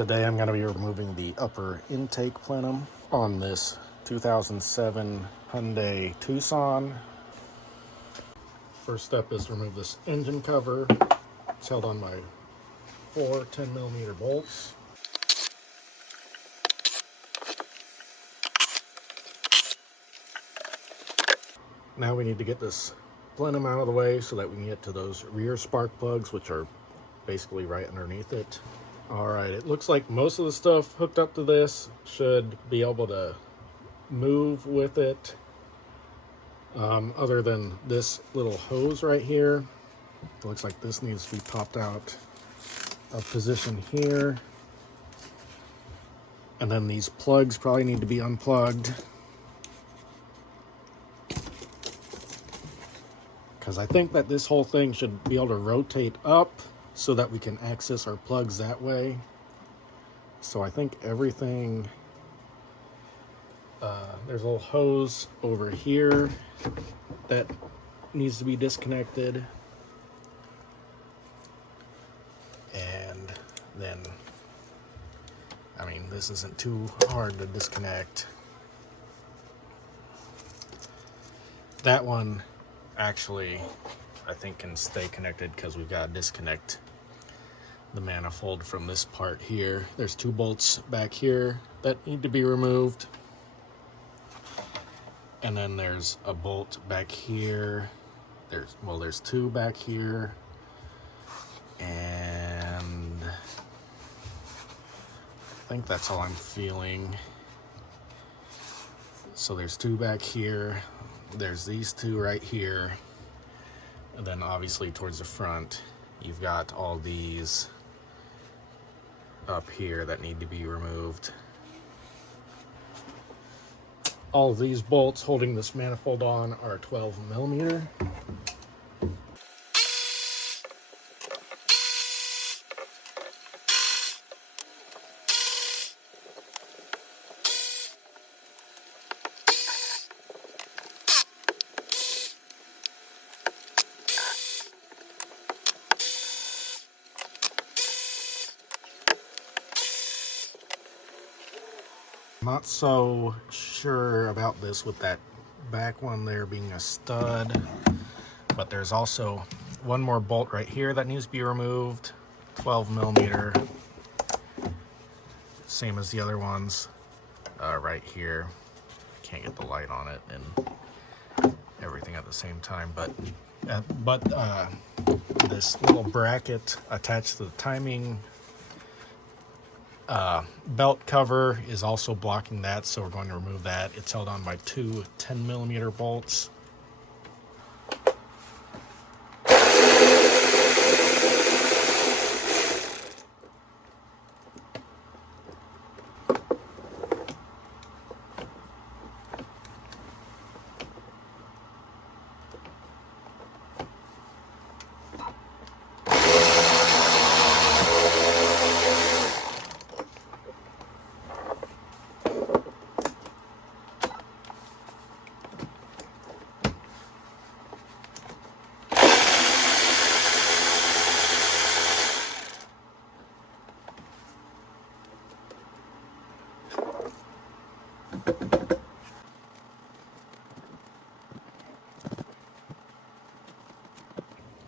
Today I'm going to be removing the upper intake plenum on this 2007 Hyundai Tucson. First step is to remove this engine cover. It's held on by 4 10mm bolts. Now we need to get this plenum out of the way so that we can get to those rear spark plugs, which are basically right underneath it. Alright, it looks like most of the stuff hooked up to this should be able to move with it, other than this little hose right here. It looks like this needs to be popped out of position here. And then these plugs probably need to be unplugged, because I think that this whole thing should be able to rotate up so that we can access our plugs that way. So I think everything, there's a little hose over here that needs to be disconnected. And then, I mean, this isn't too hard to disconnect. That one actually, I think, can stay connected because we've got to disconnect the manifold from this part here. There's 2 bolts back here that need to be removed. And then there's a bolt back here. There's 2 back here. And I think that's all I'm feeling. So there's 2 back here. There's these 2 right here. And then obviously towards the front, you've got all these up here that need to be removed. All of these bolts holding this manifold on are 12mm. Not so sure about this with that back one there being a stud, but there's also one more bolt right here that needs to be removed, 12mm, same as the other ones right here. Can't get the light on it and everything at the same time, but this little bracket attached to the timing belt cover is also blocking that, so we're going to remove that. It's held on by 2 10mm bolts.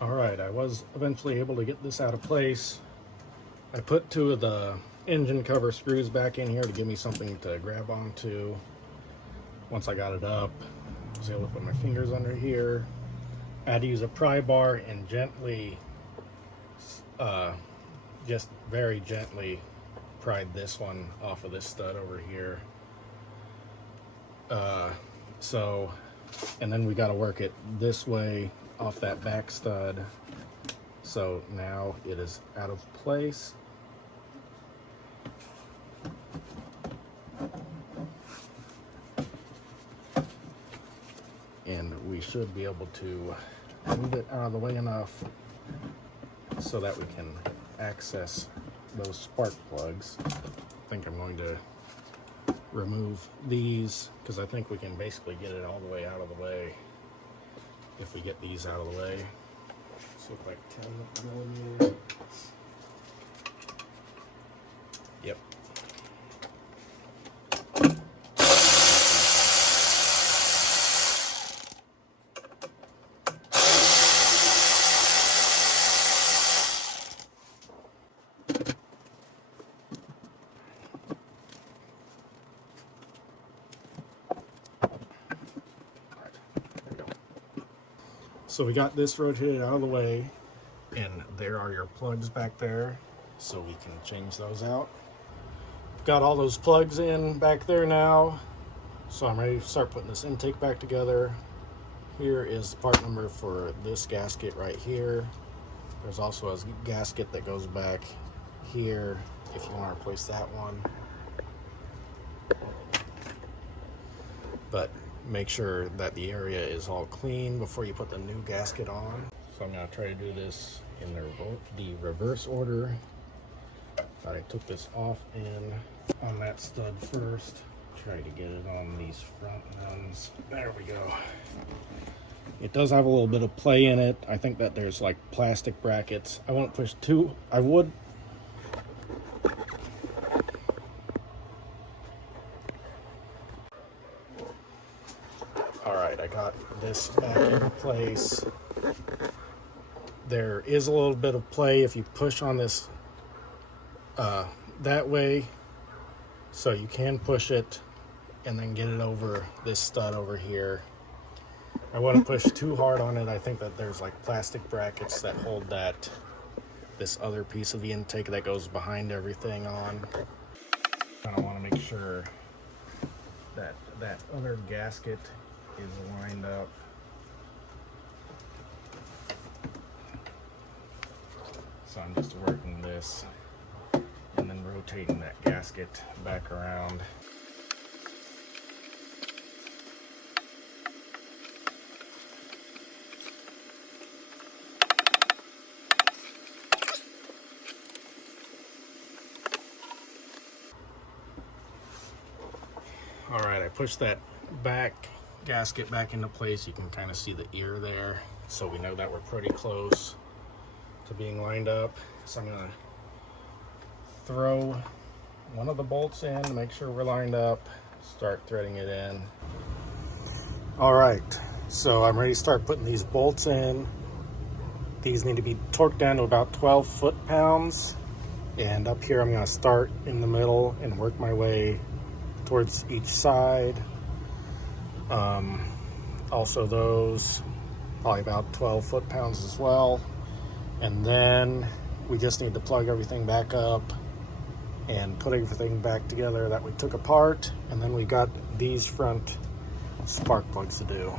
Alright, I was eventually able to get this out of place. I put 2 of the engine cover screws back in here to give me something to grab onto. Once I got it up, I was able to put my fingers under here. I had to use a pry bar and gently, just very gently pried this one off of this stud over here. And then we got to work it this way off that back stud. So now it is out of place. And we should be able to move it out of the way enough so that we can access those spark plugs. I think I'm going to remove these because I think we can basically get it all the way out of the way if we get these out of the way. This looks like 10mm. Yep. So we got this rotated out of the way, and there are your plugs back there, so we can change those out. Got all those plugs in back there now, so I'm ready to start putting this intake back together. Here is the part number for this gasket right here. There's also a gasket that goes back here if you want to replace that one. But make sure that the area is all clean before you put the new gasket on. So I'm going to try to do this in the reverse order. Thought I took this off and on that stud first. Try to get it on these front ones. There we go. It does have a little bit of play in it. I think that there's like plastic brackets. I won't push too. I would. All right, I got this back in place. There is a little bit of play if you push on this that way, so you can push it and then get it over this stud over here. I wouldn't push too hard on it. I think that there's like plastic brackets that hold this other piece of the intake that goes behind everything on. Kind of want to make sure that that other gasket is lined up. So I'm just working this and then rotating that gasket back around. All right, I pushed that gasket back into place. You can kind of see the ear there, so we know that we're pretty close to being lined up. So I'm gonna throw one of the bolts in to make sure we're lined up, start threading it in. All right, so I'm ready to start putting these bolts in. These need to be torqued down to about 12 foot-pounds. And up here, I'm gonna start in the middle and work my way towards each side. Also those, probably about 12 foot-pounds as well. And then we just need to plug everything back up and put everything back together that we took apart. And then we got these front spark plugs to do.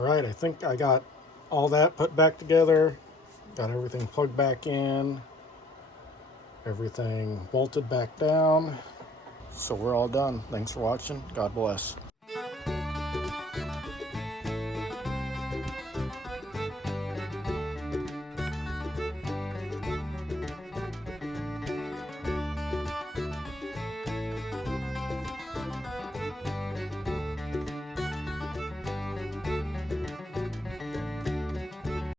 All right, I think I got all that put back together, got everything plugged back in, everything bolted back down. So we're all done. Thanks for watching. God bless.